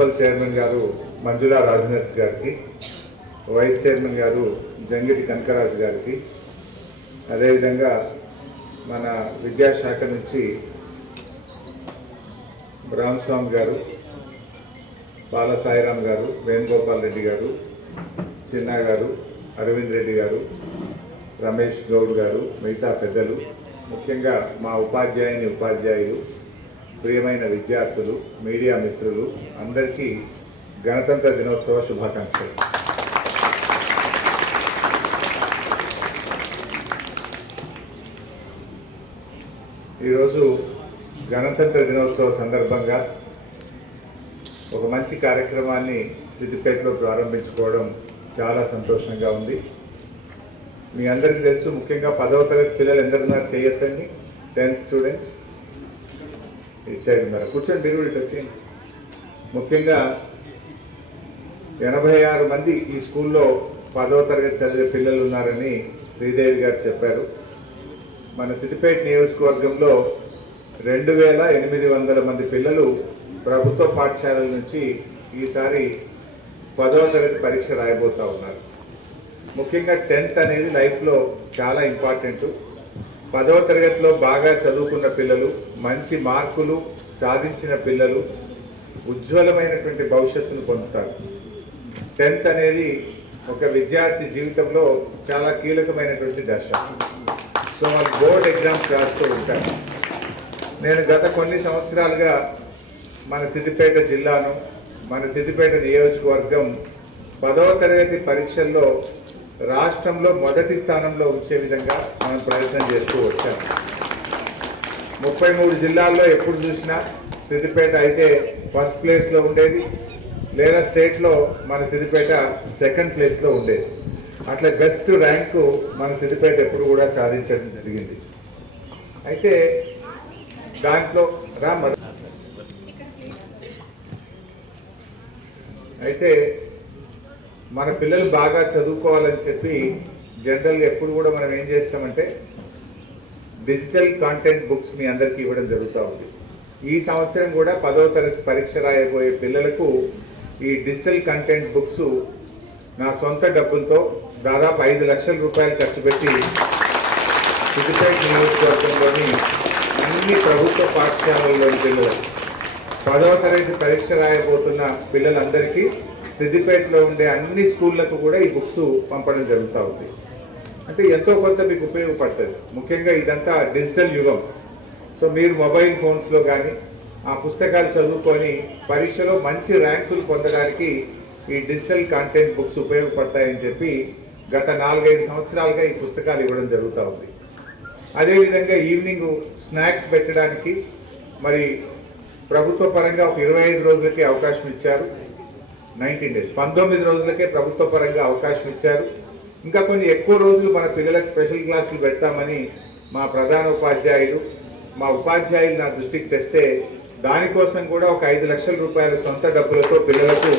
Municipal chairman గారు మంజులా రాజనర్స్ గారికి, vice chairman గారు జంగిటి కనకరాజు గారికి, అదేవిధంగా మన విద్యాశాఖ నుంచి రామస్వామి గారు, బాల సాయిరామ్ గారు, వేణుగోపాల్ రెడ్డి గారు, చిన్న గారు, అరవింద్ రెడ్డి గారు, రమేష్ గౌడ్ గారు, మిగతా పెద్దలు, ముఖ్యంగా మా ఉపాధ్యాయులు, ప్రియమైన విద్యార్థులు, మీడియా మిత్రులు అందరికీ గణతంత్ర దినోత్సవ శుభాకాంక్షలు. ఈరోజు గణతంత్ర దినోత్సవ సందర్భంగా ఒక మంచి కార్యక్రమాన్ని సిద్దిపేటలో ప్రారంభించుకోవడం చాలా సంతోషంగా ఉంది. మీ అందరికీ తెలుసు, ముఖ్యంగా 10వ తరగతి పిల్లలు ఎందరున్నారు చేయొద్దండి. 10th స్టూడెంట్స్ ఇచ్చారు ఉన్నారు, కూర్చొని మీరు కూడా వచ్చేయండి. ముఖ్యంగా 86 మంది ఈ స్కూల్లో 10వ తరగతి చదివే పిల్లలు ఉన్నారని శ్రీదేవి గారు చెప్పారు. మన సిద్దిపేట నియోజకవర్గంలో 2800 మంది పిల్లలు ప్రభుత్వ పాఠశాలల నుంచి ఈసారి 10వ తరగతి పరీక్ష రాయబోతూ ఉన్నారు. ముఖ్యంగా 10th అనేది లైఫ్లో చాలా ఇంపార్టెంట్. 10వ తరగతిలో బాగా చదువుకున్న పిల్లలు, మంచి మార్కులు సాధించిన పిల్లలు ఉజ్వలమైనటువంటి భవిష్యత్తును పొందుతారు. 10th అనేది ఒక విద్యార్థి జీవితంలో చాలా కీలకమైనటువంటి దశ. సో వాళ్ళు బోర్డ్ ఎగ్జామ్స్ రాస్తూ ఉంటారు. నేను గత కొన్ని సంవత్సరాలుగా మన సిద్దిపేట జిల్లాను, మన సిద్దిపేట నియోజకవర్గం 10వ తరగతి పరీక్షల్లో రాష్ట్రంలో మొదటి స్థానంలో ఉంచే విధంగా మనం ప్రయత్నం చేస్తూ వచ్చాం. 33 జిల్లాల్లో ఎప్పుడు చూసినా సిద్దిపేట అయితే ఫస్ట్ ప్లేస్లో ఉండేది, లేదా స్టేట్లో మన సిద్దిపేట సెకండ్ ప్లేస్లో ఉండేది. అట్లా బెస్ట్ ర్యాంకు మన సిద్దిపేట ఎప్పుడు కూడా సాధించడం జరిగింది. అయితే దాంట్లో అయితే మన పిల్లలు బాగా చదువుకోవాలని చెప్పి జనరల్గా ఎప్పుడు కూడా మనం ఏం చేస్తామంటే డిజిటల్ కాంటెంట్ బుక్స్ మీ అందరికీ ఇవ్వడం జరుగుతూ ఉంది. ఈ సంవత్సరం కూడా 10వ తరగతి పరీక్ష రాయబోయే పిల్లలకు ఈ డిజిటల్ కంటెంట్ బుక్స్ నా సొంత డబ్బులతో దాదాపు 5 లక్షల రూపాయలు ఖర్చు పెట్టి సిద్దిపేట నియోజకవర్గంలోని అన్ని ప్రభుత్వ పాఠశాలల్లోని పిల్లలు 10వ తరగతి పరీక్ష రాయబోతున్న పిల్లలందరికీ సిద్దిపేటలో ఉండే అన్ని స్కూళ్లకు కూడా ఈ బుక్స్ పంపడం జరుగుతూ ఉంది. అంటే ఎంతో కొంత మీకు ఉపయోగపడుతుంది. ముఖ్యంగా ఇదంతా డిజిటల్ యుగం. సో మీరు మొబైల్ ఫోన్స్లో కానీ ఆ పుస్తకాలు చదువుకొని పరీక్షలో మంచి ర్యాంకులు పొందడానికి ఈ డిజిటల్ కంటెంట్ బుక్స్ ఉపయోగపడతాయని చెప్పి గత 4-5 సంవత్సరాలుగా ఈ పుస్తకాలు ఇవ్వడం జరుగుతూ ఉంది. అదేవిధంగా ఈవినింగ్ స్నాక్స్ పెట్టడానికి మరి ప్రభుత్వ పరంగా ఒక 25 రోజులకే అవకాశం ఇచ్చారు. 19 డేస్ 19 రోజులకే ప్రభుత్వ పరంగా అవకాశం ఇచ్చారు. ఇంకా కొన్ని ఎక్కువ రోజులు మన పిల్లలకు స్పెషల్ క్లాసులు పెడతామని మా ప్రధాన ఉపాధ్యాయులు, మా ఉపాధ్యాయులు నా దృష్టికి తెస్తే దానికోసం కూడా ఒక 5 లక్షల రూపాయల సొంత డబ్బులతో పిల్లలకు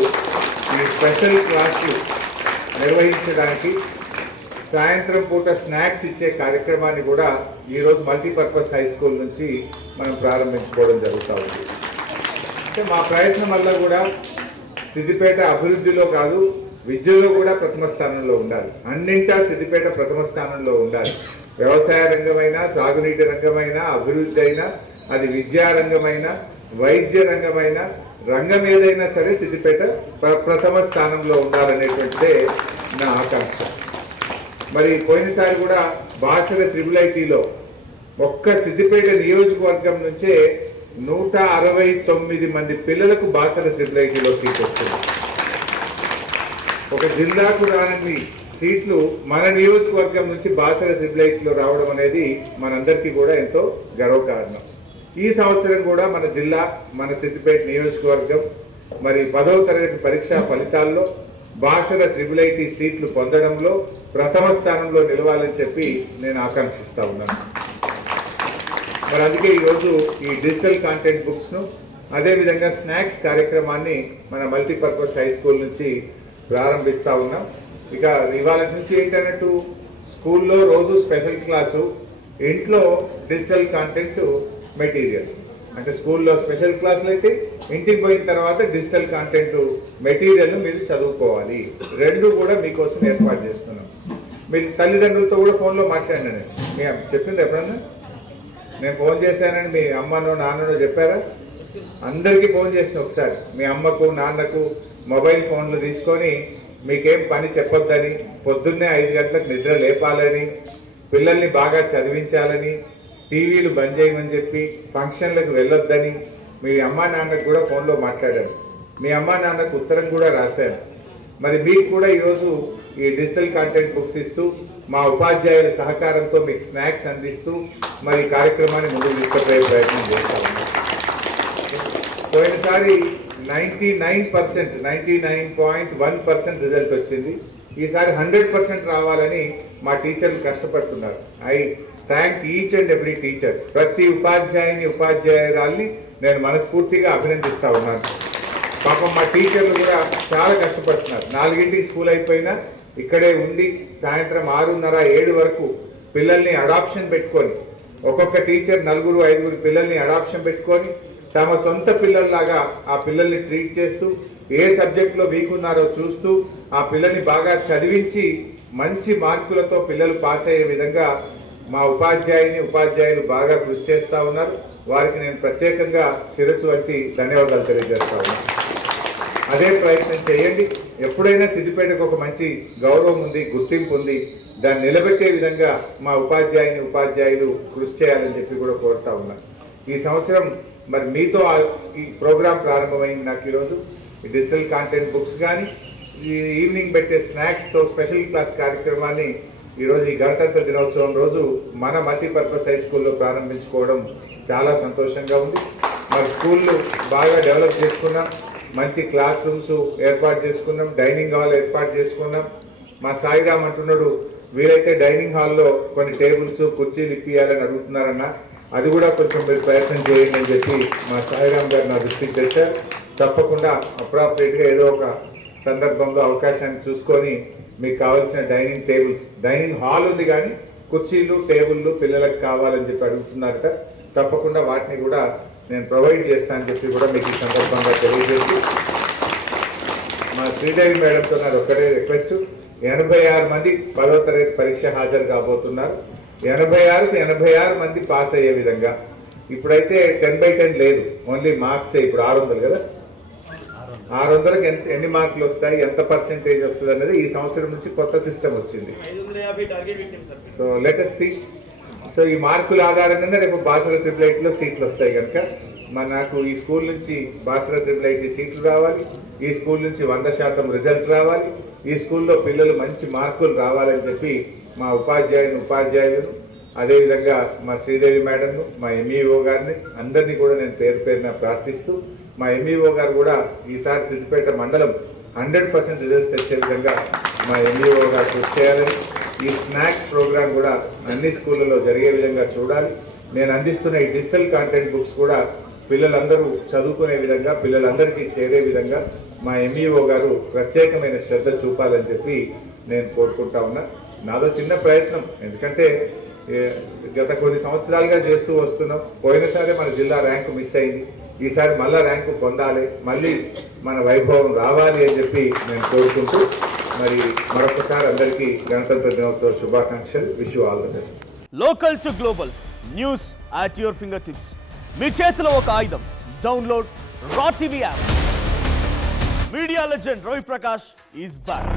ఈ స్పెషల్ క్లాసులు నిర్వహించడానికి సాయంత్రం పూట స్నాక్స్ ఇచ్చే కార్యక్రమాన్ని కూడా ఈరోజు మల్టీపర్పస్ హై స్కూల్ నుంచి మనం ప్రారంభించుకోవడం జరుగుతూ ఉంది. అంటే మా ప్రయత్నం వల్ల కూడా సిద్దిపేట అభివృద్ధిలో కాదు, విద్యలో కూడా ప్రథమ స్థానంలో ఉండాలి. అన్నింటా సిద్దిపేట ప్రథమ స్థానంలో ఉండాలి. వ్యవసాయ రంగమైనా, సాగునీటి రంగమైనా, అభివృద్ధి అయినా, అది విద్యా రంగమైనా, వైద్య రంగమైనా, రంగం ఏదైనా సరే సిద్దిపేట ప్రథమ స్థానంలో ఉండాలనేటువంటిదే నా ఆకాంక్ష. మరి పోయినసారి కూడా బాసర IIITలో ఒక్క సిద్దిపేట నియోజకవర్గం నుంచే 169 మంది పిల్లలకు బాసర IIITలో సీట్ వస్తుంది. ఒక జిల్లాకు రాని సీట్లు మన నియోజకవర్గం నుంచి బాసర IIITలో రావడం అనేది మనందరికీ కూడా ఎంతో గర్వకారణం. ఈ సంవత్సరం కూడా మన జిల్లా, మన సిద్దిపేట నియోజకవర్గం మరి 10వ తరగతి పరీక్షా ఫలితాల్లో బాసర IIIT సీట్లు పొందడంలో ప్రథమ స్థానంలో నిలవాలని చెప్పి నేను ఆకాంక్షిస్తా ఉన్నాను. మరి అందుకే ఈరోజు ఈ డిజిటల్ కాంటెంట్ బుక్స్ను, అదేవిధంగా స్నాక్స్ కార్యక్రమాన్ని మన మల్టీపర్పస్ హై స్కూల్ నుంచి ప్రారంభిస్తూ ఉన్నాం. ఇక ఇవాళ నుంచి ఏంటన్నట్టు స్కూల్లో రోజు స్పెషల్ క్లాసు, ఇంట్లో డిజిటల్ కాంటెంట్ మెటీరియల్. అంటే స్కూల్లో స్పెషల్ క్లాసులు అయితే ఇంటికి పోయిన తర్వాత డిజిటల్ కాంటెంట్ మెటీరియల్ మీరు చదువుకోవాలి. రెండు కూడా మీకోసం ఏర్పాటు చేస్తున్నాం. మీరు తల్లిదండ్రులతో కూడా ఫోన్లో మాట్లాడినా నేను చెప్పింది ఎప్పుడన్నా నేను ఫోన్ చేశానని మీ అమ్మనో నాన్ననో చెప్పారా? అందరికీ ఫోన్ చేసిన ఒకసారి మీ అమ్మకు నాన్నకు మొబైల్ ఫోన్లు తీసుకొని మీకేం పని చెప్పొద్దని, పొద్దున్నే 5 గంటలకు నిద్ర లేపాలని, పిల్లల్ని బాగా చదివించాలని, టీవీలు బంద్ చేయమని చెప్పి ఫంక్షన్లకు వెళ్ళొద్దని మీ అమ్మా నాన్నకు కూడా ఫోన్లో మాట్లాడాను. మీ అమ్మా నాన్నకు ఉత్తరం కూడా రాశాను. మరి మీకు కూడా ఈరోజు ఈ డిజిటల్ కాంటెంట్ బుక్స్ ఇస్తూ మా ఉపాధ్యాయుల సహకారంతో మీకు స్నాక్స్ అందిస్తూ మరి కార్యక్రమాన్ని ముందుకు తీసుకుపోయే ప్రయత్నం చేస్తా ఉన్నాం. పోయినసారి 99.1% రిజల్ట్ వచ్చింది. ఈసారి 100% రావాలని మా టీచర్లు కష్టపడుతున్నారు. I thank each and every teacher. ప్రతి ఉపాధ్యాయురాల్ని నేను మనస్ఫూర్తిగా అభినందిస్తా ఉన్నాను. పాపం మా టీచర్లు కూడా చాలా కష్టపడుతున్నారు. 4ంటికి స్కూల్ అయిపోయినా ఇక్కడే ఉండి సాయంత్రం 6:30-7 వరకు పిల్లల్ని అడాప్షన్ పెట్టుకొని, ఒక్కొక్క టీచర్ 4-5 పిల్లల్ని అడాప్షన్ పెట్టుకొని తమ సొంత పిల్లల్లాగా ఆ పిల్లల్ని ట్రీట్ చేస్తూ ఏ సబ్జెక్ట్లో వీక్ ఉన్నారో చూస్తూ ఆ పిల్లల్ని బాగా చదివించి మంచి మార్కులతో పిల్లలు పాస్ అయ్యే విధంగా మా ఉపాధ్యాయులు బాగా కృషి చేస్తూ ఉన్నారు. వారికి నేను ప్రత్యేకంగా శిరస్సు వచ్చి ధన్యవాదాలు తెలియజేస్తా ఉన్నాను. అదే ప్రయత్నం చేయండి. ఎప్పుడైనా సిద్దిపేటకు ఒక మంచి గౌరవం ఉంది, గుర్తింపు ఉంది. దాన్ని నిలబెట్టే విధంగా మా ఉపాధ్యాయులు కృషి చేయాలని చెప్పి కూడా కోరుతా ఉన్నాను. ఈ సంవత్సరం మరి మీతో ఈ ప్రోగ్రాం ప్రారంభమైంది. నాకు ఈరోజు ఈ డిజిటల్ కాంటెంట్ బుక్స్ కానీ ఈ ఈవినింగ్ పెట్టే స్నాక్స్తో స్పెషల్ క్లాస్ కార్యక్రమాన్ని ఈరోజు ఈ గణతంత్ర దినోత్సవం రోజు మన మల్టీపర్పస్ హై స్కూల్లో ప్రారంభించుకోవడం చాలా సంతోషంగా ఉంది. మరి స్కూళ్ళు బాగా డెవలప్ చేసుకున్నాం, మంచి క్లాస్ రూమ్స్ ఏర్పాటు చేసుకున్నాం, డైనింగ్ హాల్ ఏర్పాటు చేసుకున్నాం. మా సాయిరామ్ అంటున్నాడు వీలైతే డైనింగ్ హాల్లో కొన్ని టేబుల్స్ కుర్చీలు ఇప్పియాలని అడుగుతున్నారన్న, అది కూడా కొంచెం మీరు ప్రయత్నం చేయండి అని చెప్పి మా సాయిరామ్ గారు నా దృష్టికి తెచ్చారు. తప్పకుండా అప్రాపరేట్గా ఏదో ఒక సందర్భంలో అవకాశాన్ని చూసుకొని మీకు కావాల్సిన డైనింగ్ హాల్ ఉంది కానీ కుర్చీలు టేబుల్లు పిల్లలకు కావాలని చెప్పి అడుగుతున్నారట. తప్పకుండా వాటిని కూడా నేను ప్రొవైడ్ చేస్తానని చెప్పి కూడా మీకు ఈ సందర్భంగా తెలియజేసి మా శ్రీదేవి మేడంతో నాది ఒక్కటే రిక్వెస్ట్. 86 మంది 10వ తరగతి పరీక్ష హాజరు కాబోతున్నారు. 86 మంది పాస్ అయ్యే విధంగా. ఇప్పుడైతే 10/10 లేదు, ఓన్లీ మార్క్సే. ఇప్పుడు 600 కదా, 600కి ఎన్ని మార్కులు వస్తాయి, ఎంత పర్సెంటేజ్ వస్తుంది అనేది ఈ సంవత్సరం నుంచి కొత్త సిస్టమ్ వచ్చింది. So latest see. సో ఈ మార్కుల ఆధారంగానే రేపు బాసర ట్రిపుల్ సీట్లు వస్తాయి కనుక నాకు ఈ స్కూల్ నుంచి బాసర ట్రిపుల్ సీట్లు రావాలి, ఈ స్కూల్ నుంచి 100% రిజల్ట్ రావాలి, ఈ స్కూల్లో పిల్లలు మంచి మార్కులు రావాలని చెప్పి మా ఉపాధ్యాయులు అదేవిధంగా మా శ్రీదేవి మేడంను, మా ఎంఈఓ గారిని అందరినీ కూడా నేను పేరున ప్రార్థిస్తూ మా ఎంఈఓ గారు కూడా ఈసారి సిద్దిపేట మండలం 100% రిజల్ట్స్ తెచ్చే విధంగా మా ఎంఈఓ గారు కృషి చేయాలని, ఈ స్నాక్స్ ప్రోగ్రాం కూడా అన్ని స్కూళ్ళలో జరిగే విధంగా చూడాలి. నేను అందిస్తున్న ఈ డిజిటల్ కాంటెంట్ బుక్స్ కూడా పిల్లలందరూ చదువుకునే విధంగా, పిల్లలందరికీ చేరే విధంగా మా ఎంఈఓ గారు ప్రత్యేకమైన శ్రద్ధ చూపాలని చెప్పి నేను కోరుకుంటా ఉన్నా. నాదో చిన్న ప్రయత్నం, ఎందుకంటే గత కొన్ని సంవత్సరాలుగా చేస్తూ వస్తున్నాం. పోయినసారి మన జిల్లా ర్యాంకు మిస్ అయింది, ఈసారి మళ్ళా ర్యాంకు పొందాలి, మళ్ళీ మన వైభవం రావాలి అని చెప్పి నేను కోరుకుంటూ మరి మరొకసారి అందరికీ గణతంత్ర దినోత్సవ శుభాకాంక్షలు. Wish you all the best. Local to global news at your fingertips. మీ చేతిలో ఒక ఆయుధం. Download R TV app. Media legend Ravi Prakash is back.